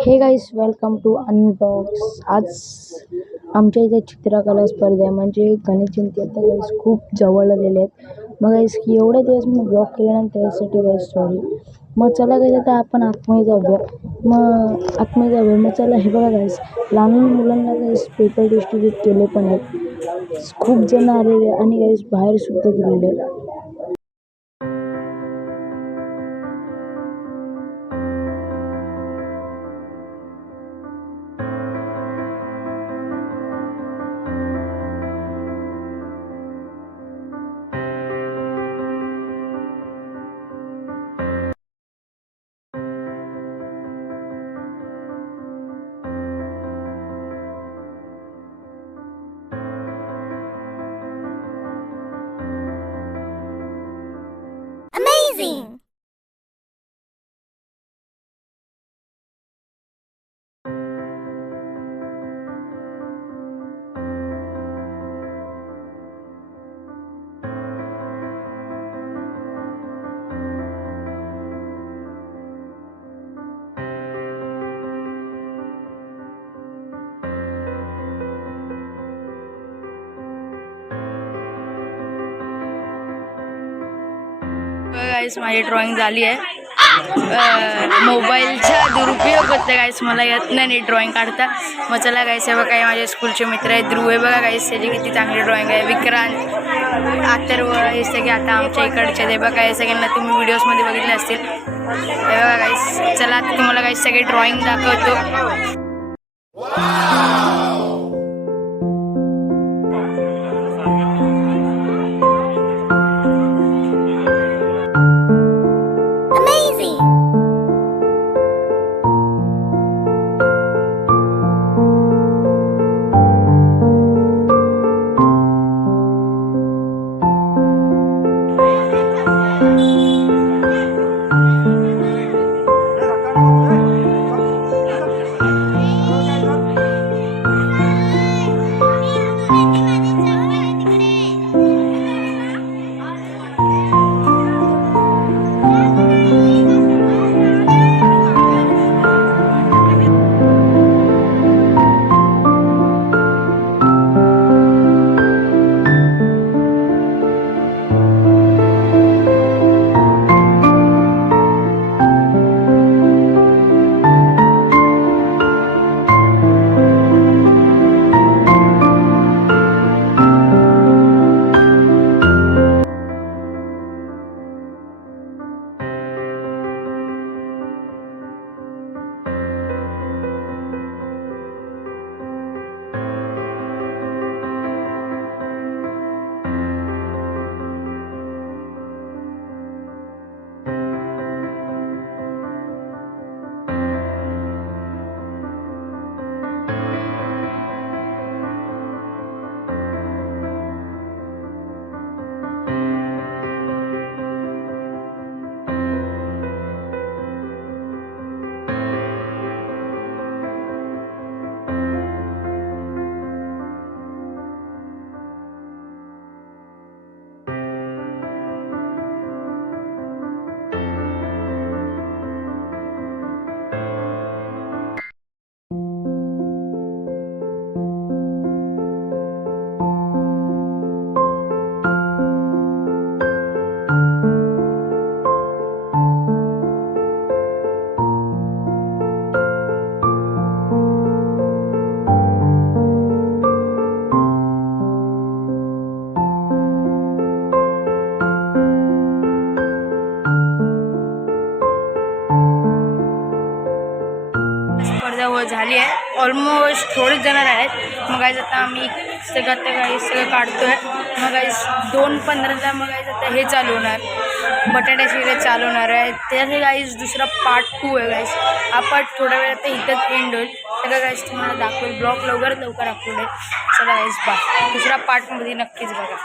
Hey guys welcome to unbox आज आमच्या इथे चित्रकला स्पर्धा आहे. म्हणजे गणेश जयंती आता गाईस खूप जवळ आलेले आहेत. मग गाईस एवढे दिवस मी ब्लॉग केले ना त्यासाठी गाईस सॉरी मग चला गाईस आता आपण आतमध्ये जाऊया. मग आतमध्ये जाऊया. मग चला हे बघा गाईस लहान मुलांना गाईस पेपर डिस्ट्रीब्यूट केले पण आहेत. खूप जण आलेले आणि गाईस बाहेरसुद्धा गेलेले Amazing! गाईस माझी ड्रॉइंग झाली आहे. मोबाईलचा दुरुपयोग होते गाईस मला येत नाही नीट ड्रॉइंग काढता. मग चला गाईस हे बघा माझे स्कूलचे मित्र आहेत. ध्रुव आहे बघा गाईस त्याची किती चांगली ड्रॉइंग आहे. विक्रांत आतर्व हे सगळे आता आमच्या इकडचे ते बघा हे सगळ्यांना तुम्ही व्हिडिओजमध्ये बघितले असतील. हे बघा गाईस चला तुम्हाला गाईस सगळे ड्रॉइंग दाखवतो. झाली आहे ऑलमोस्ट थोडेच जण आहेत. मग गाईज आता आम्ही सगळं ते काही सगळं काढतोय. मग गाईज दोन पंधराला मग गाईज आता हे चालू होणार. बटाट्याचे वगैरे चालू होणार आहे त्याचे गाईज दुसरा पार्ट टू आहे गाईज हा पार्ट थोड्या वेळात इथंच एंड होईल. सगळं गाईज तुम्हाला दाखवेल. ब्लॉग लवकरात लवकर अपलोड आहे. चला गाईस बा दुसरा पार्टमध्ये नक्कीच बघा.